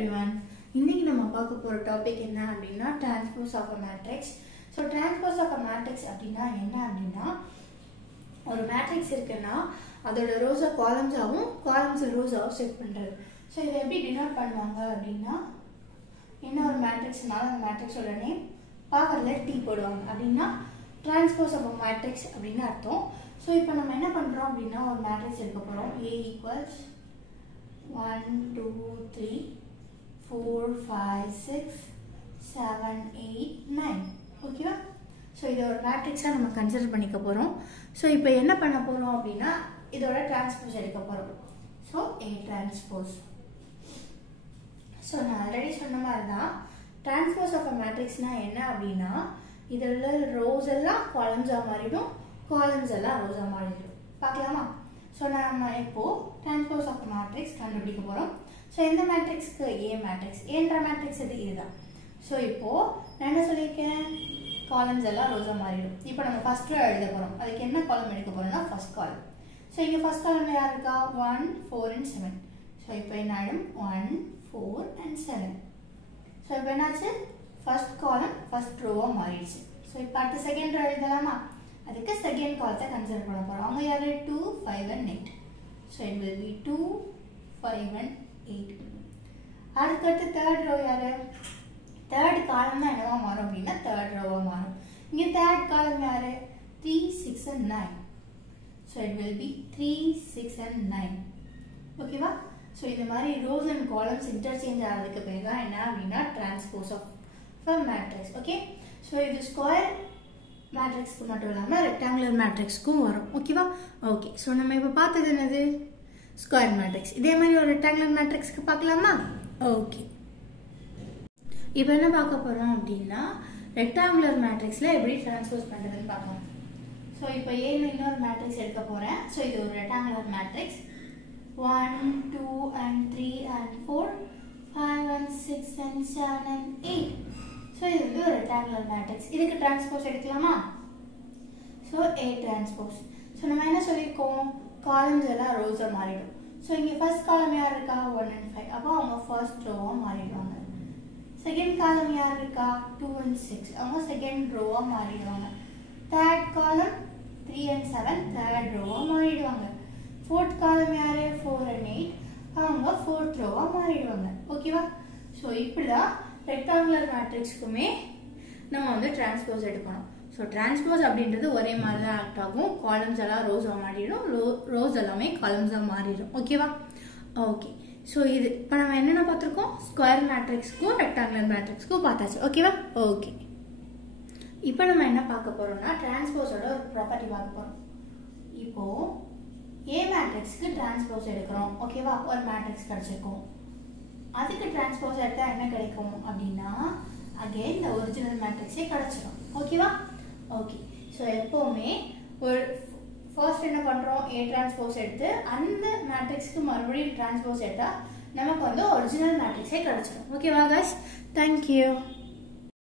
everyone. இன்னைக்கு நம்ம பார்க்க போற டாபிக் என்ன அப்படினா transpose of a matrix. So transpose of a matrix அப்படினா என்ன அப்படினா ஒரு மேட்ரிக்ஸ் இருக்குன்னா அதோட ரோஸ் காலம்ஸ் ஆவும் காலம்ஸ் ரோஸ் ஆவும் செட் பண்றது. சோ இத எப்படி டினோட் பண்ணுவாங்க அப்படினா என்ன ஒரு மேட்ரிக்ஸ்னால அந்த மேட்ரிக்ஸோட நேம் பவர்ல t போடுவாங்க. அப்படினா transpose of a matrix அப்படினா அர்த்தம். சோ இப்போ நம்ம என்ன பண்றோம் அப்படினா ஒரு மேட்ரிக்ஸ் எடுக்க போறோம். A equals 1 2 3 4 5 6 7 8 9. ஓகேவா? சோ இத ஒரு மேட்ரிக்ஸா நம்ம கன்சிடர் பண்ணிக்க போறோம். சோ இப்போ என்ன பண்ண போறோம் அப்படினா இதோட டிரான்ஸ்போஸ் எடுக்க போறோம். So A transpose. சோ நான் ஆல்ரெடி சொன்ன மாதிரி தான் டிரான்ஸ்போஸ் ஆஃப் a மேட்ரிக்ஸ்னா என்ன அப்படினா இதோட ரோஸ் எல்லாம் காலம்ஸா மாறிடும், காலம்ஸ் எல்லாம் ரோஸா மாறிடும். பார்க்கலாமா? சோ நாம இப்போ டிரான்ஸ்போஸ் ஆஃப் a மேட்ரிக்ஸ் கண்டுபிடிக்க போறோம். சோ இந்த மேட்ரிக்ஸ்க்கு A மேட்ரிக்ஸ், ஏன்ற மேட்ரிக்ஸ் இது இதுதான். சோ இப்போ நான் என்ன சொல்லிருக்கேன், காலம்ஸ் எல்லாம் ரோஸா மாறிடும். இப்போ நம்ம ஃபர்ஸ்ட் ரோ எழுத போறோம். அதுக்கு என்ன காலம் எடுக்க போறோம்னா ஃபர்ஸ்ட் காலம். சோ இங்க ஃபர்ஸ்ட் காலம்ல யார் இருக்கா? 1 4 and 7. சோ இப்போ என்ன ஆகும்? 1 4 and 7. சோ இப்போ என்னாச்சு? ஃபர்ஸ்ட் காலம் ஃபர்ஸ்ட் ரோவா மாறிடுச்சு. சோ இப்போ அடுத்த செகண்ட் ரோ எழுதலாமா? அதுக்கு செகண்ட் காலத்தை கன்சிடர் பண்ண போறோம். அவங்க யாரு? 2 5 and 8. So it will be 2 5 and 8. அடுத்து தேர்ட் ரோ யாரு? தேர்ட் காலம் தான் என்னவா மாறும் அப்படின்னா தேர்ட் ரோவா மாறும். இங்க தேர்ட் காலம் யாரு? 3 6 and 9. So it will be 3 6 and 9. ஓகேவா? சோ இந்த மாதிரி rows and columns interchange ஆகிறதுக்கு பேர் தான் என்ன அப்படின்னா transpose of a matrix. Okay? So இது ஸ்கொயர் மேட்ரிக்ஸ்க்கு மட்டும் இல்லாம ரெக்டாங்குலர் மேட்ரிக்ஸ்க்கும் வரும். ஓகேவா? ஓகே. சோ நம்ம இப்போ பார்த்தது என்னது? Square matrix. இதே மாதிரி ஒரு ரெக்டாங்குலர் மேட்ரிக்ஸ்க்கு பார்க்கலாமா? ஓகே. இப்போ என்ன பார்க்க போறோம் அப்படின்னா ரெக்டாங்குலர் மேட்ரிக்ஸ்ல எப்படி டிரான்ஸ்போஸ் பண்றதுன்னு பார்க்கலாம். சோ இப்போ A ன்னு இன்னொரு மேட்ரிக்ஸ் எடுக்க போறேன். சோ இது ஒரு rectangular matrix. 1 2 and 3 and 4 5 and 6 and 7 and 8. So இது வந்து ஒரு ரெக்டாங்குலர் மேட்ரிக்ஸ். இதுக்கு டிரான்ஸ்போஸ் எடுக்கலாமா? So A transpose. சோ நம்ம என்ன சொல்லிருக்கோம்? காலம்ஸ் எல்லாம் ரோஸா மாறிடும். சோ இங்க ஃபர்ஸ்ட் காலம் யார் இருக்கா? 1 and 5. அப்ப அவங்க ஃபர்ஸ்ட் ரோவா மாறிடுவாங்க. செகண்ட் காலம் யார் இருக்கா? 2 and 6. அவங்க செகண்ட் ரோவா மாறிடுவாங்க. தேர்ட் காலம் 3 and 7 தேர்ட் ரோவா மாறிடுவாங்க. ஃபோர்த் காலம் யாரு? 4 and 8. அவங்க ஃபோர்த் ரோவா மாறிடுவாங்க. ஓகேவா? சோ இப்படிதான் ரெக்டாங்குலர் மேட்ரிக்ஸ்க்குமே நம்ம வந்து டிரான்ஸ்போஸ் எடுக்கணும். ஸோ டிரான்ஸ்போஸ் அப்படின்றது ஒரே மாதிரி தான் ஆக்ட் ஆகும். காலம்ஸ் எல்லாம் ரோஸாக மாறிடும், ரோஸ் எல்லாமே காலம்ஸாக மாறிடும். ஓகேவா? ஓகே. ஸோ இது இப்போ நம்ம என்னென்ன பார்த்துருக்கோம்? ஸ்கொயர் மேட்ரிக்ஸ்க்கும் ரெக்டாங்குலர் மேட்ரிக்ஸ்க்கும் பார்த்தாச்சு. ஓகேவா? ஓகே. இப்போ நம்ம என்ன பார்க்க போறோம்னா டிரான்ஸ்போஸோட ஒரு ப்ராப்பர்ட்டி பார்க்க போறோம். இப்போ A மேட்ரிக்ஸ்க்கு டிரான்ஸ்போஸ் எடுக்கிறோம். ஓகேவா? ஒரு மேட்ரிக்ஸ் கிடைச்சிருக்கும். அதுக்கு டிரான்ஸ்போஸ் எடுத்தா என்ன கிடைக்கும் அப்படின்னா அகைன் இந்த ஒரிஜினல் மேட்ரிக்ஸே கிடைச்சிடும். ஓகேவா? ஓகே. ஸோ எப்பவுமே ஒரு ஃபர்ஸ்ட் என்ன பண்றோம்? A டிரான்ஸ்போஸ் எடுத்து அந்த மேட்ரிக்ஸ்க்கு மறுபடியும் டிரான்ஸ்போஸ் எடுத்தா நமக்கு வந்து ஒரிஜினல் மேட்ரிக்ஸே கிடைச்சிடும். ஓகேவா guys? Thank you.